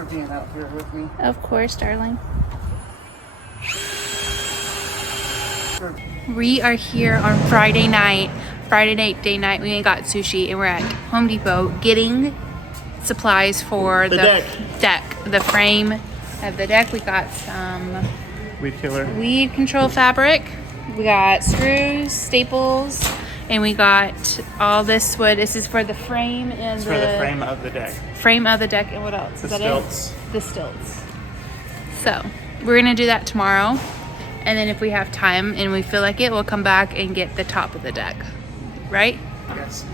for being out here with me. Of course, darling. We are here on Friday night. Day night. We ain't got sushi, and we're at Home Depot getting supplies for the deck. The frame of the deck. We got some weed control fabric. We got screws, staples, and we got all this wood. This is for the frame and for the frame of the deck. Frame of the deck, and what else? The stilts. The stilts. So we're gonna do that tomorrow, and then if we have time and we feel like it, we'll come back and get the top of the deck. Right? Yes.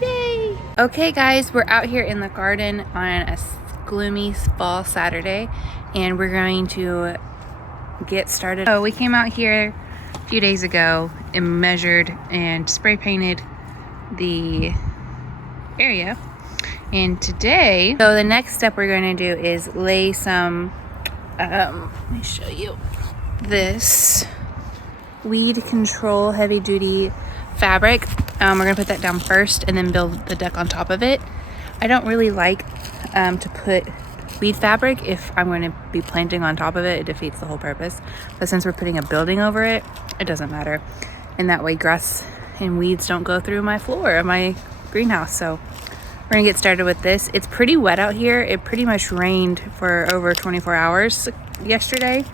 Yay! Okay, guys, we're out here in the garden on a gloomy fall Saturday, and we're going to get started. So we came out here a few days ago and measured and spray painted the area. And today, so the next step we're going to do is lay some, let me show you, this weed control heavy duty fabric. We're going to put that down first and then build the deck on top of it. I don't really like to put weed fabric if I'm going to be planting on top of it. It defeats the whole purpose. But since we're putting a building over it, it doesn't matter. And that way grass and weeds don't go through my floor of my greenhouse. So we're gonna get started with this. It's pretty wet out here. It pretty much rained for over 24 hours yesterday.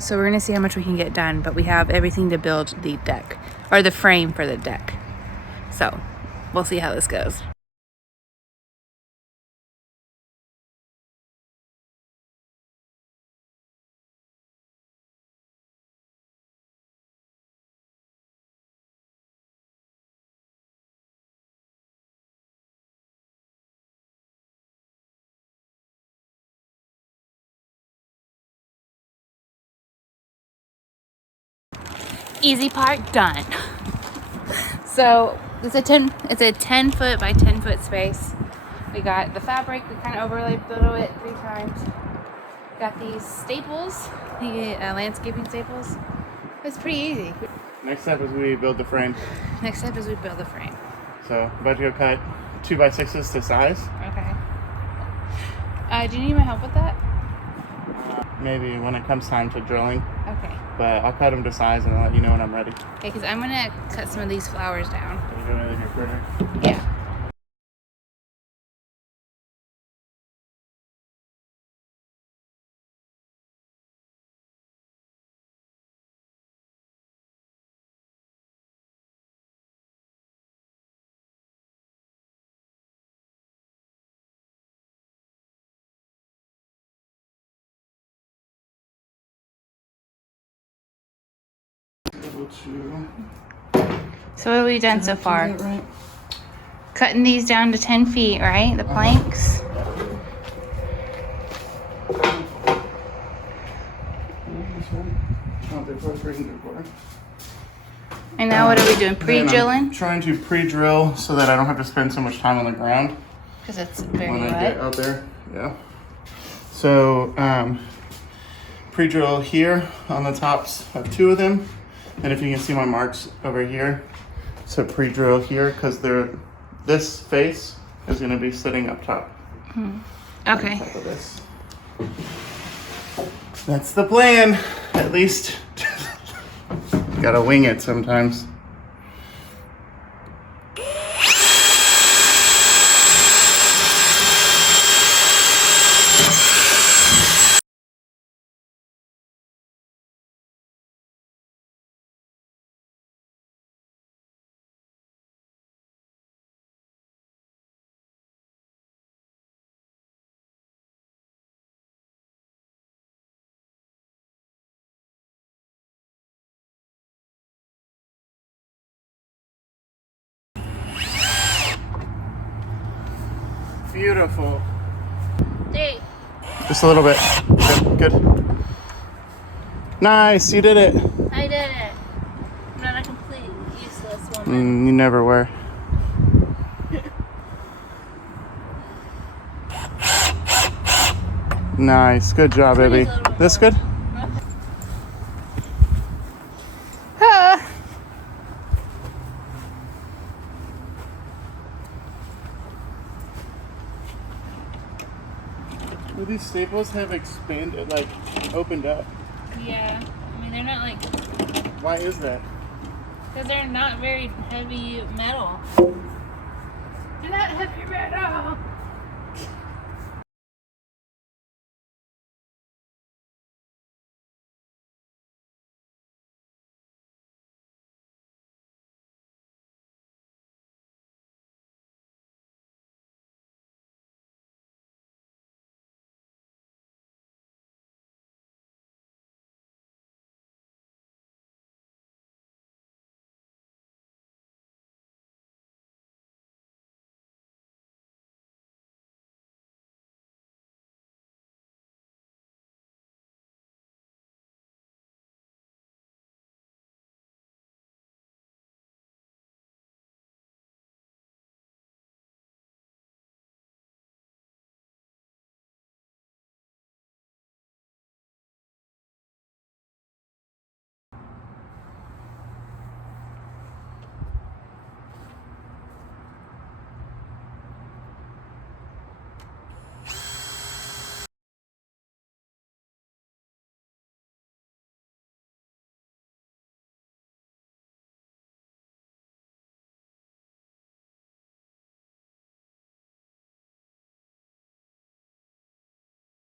So we're gonna see how much we can get done, but we have everything to build the deck, or the frame for the deck. So we'll see how this goes. Easy part done. So it's a 10 foot by 10 foot space. We got the fabric. We kind of overlaid a little bit 3 times. Got these staples, the landscaping staples. It's pretty easy. Next step is we build the frame. So I'm about to go cut 2x6s to size. Okay. Do you need my help with that? Maybe when it comes time to drilling. Okay. But I'll cut them to size and I'll let you know when I'm ready. Okay, because I'm gonna cut some of these flowers down. Are you doing it in your printer? Yeah. So what have we done so far? Right? Cutting these down to 10 feet, right? The planks. And now what are we doing? Pre-drilling? Trying to pre-drill so that I don't have to spend so much time on the ground. Because it's very when wet. I get out there. Yeah. So pre-drill here on the tops of 2 of them. And if you can see my marks over here, so pre-drill here because this face is going to be sitting up top. Okay. On top of this. That's the plan, at least. Gotta wing it sometimes. Beautiful. 3. Just a little bit. Good. Nice, you did it. I did it. I'm not a complete useless woman. You never were. Nice, good job, baby. This good? Well, these staples have expanded, like opened up. Yeah, I mean they're not like, Why is that? because they're not very heavy metal. They're not heavy metal.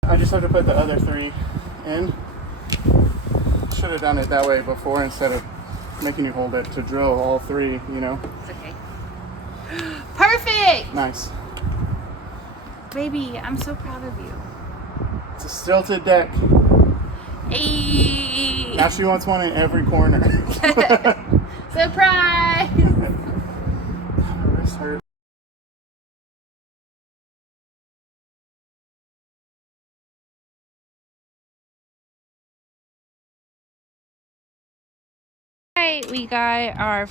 I just have to put the other 3 in. Should have done it that way before instead of making you hold it to drill all 3, you know? It's okay. Perfect! Nice. Baby, I'm so proud of you. It's a stilted deck. Hey! Now she wants one in every corner. Surprise! My wrist hurts. Alright, we got our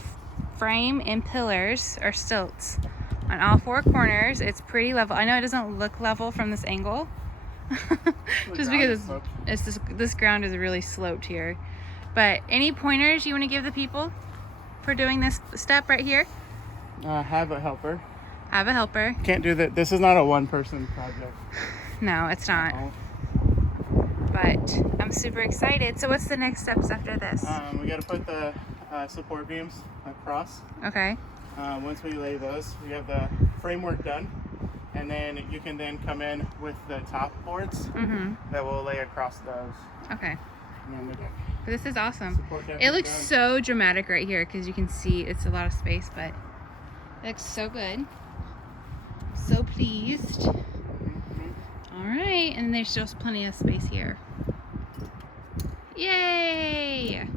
frame and pillars, or stilts, on all 4 corners. It's pretty level. I know it doesn't look level from this angle. Just because this ground is really sloped here. But any pointers you want to give the people for doing this step right here? Have a helper. Have a helper. Can't do that. This is not a 1-person project. No, it's not. Oh. But I'm super excited. So what's the next steps after this? We got to put the support beams across. Okay. Once we lay those, we have the framework done, and then you can then come in with the top boards that will lay across those. Okay. And then the deck. This is awesome. Support deck It is looks done. so dramatic right here because you can see it's a lot of space, but it looks so good. So pleased. All right, and there's just plenty of space here. Yay!